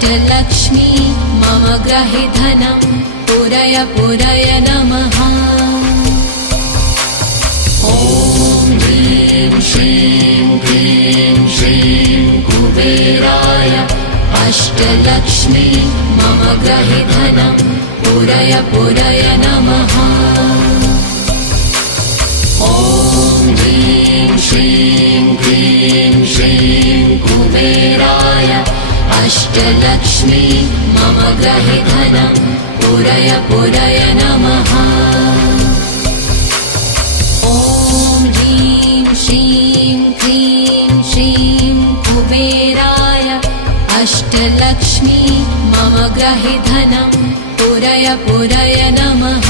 अष्टलक्ष्मी मम ग्रहे धनं पुरय पुरय नमः। ॐ ह्रीं श्रीं क्लीं श्रीं कुबेराय अष्टलक्ष्मी मम ग्रहे धनं पुरय पुरय नमः। ॐ ह्रीं श्रीं क्लीं श्रीं कुबेराय अष्टलक्ष्मी मम ग्रहे धनं पुरय पुरय नमः। ॐ ह्रीं श्रीं क्लीं श्रीं कुबेराय अष्टलक्ष्मी मम ग्रहे धनं पुरय पुरय नमः।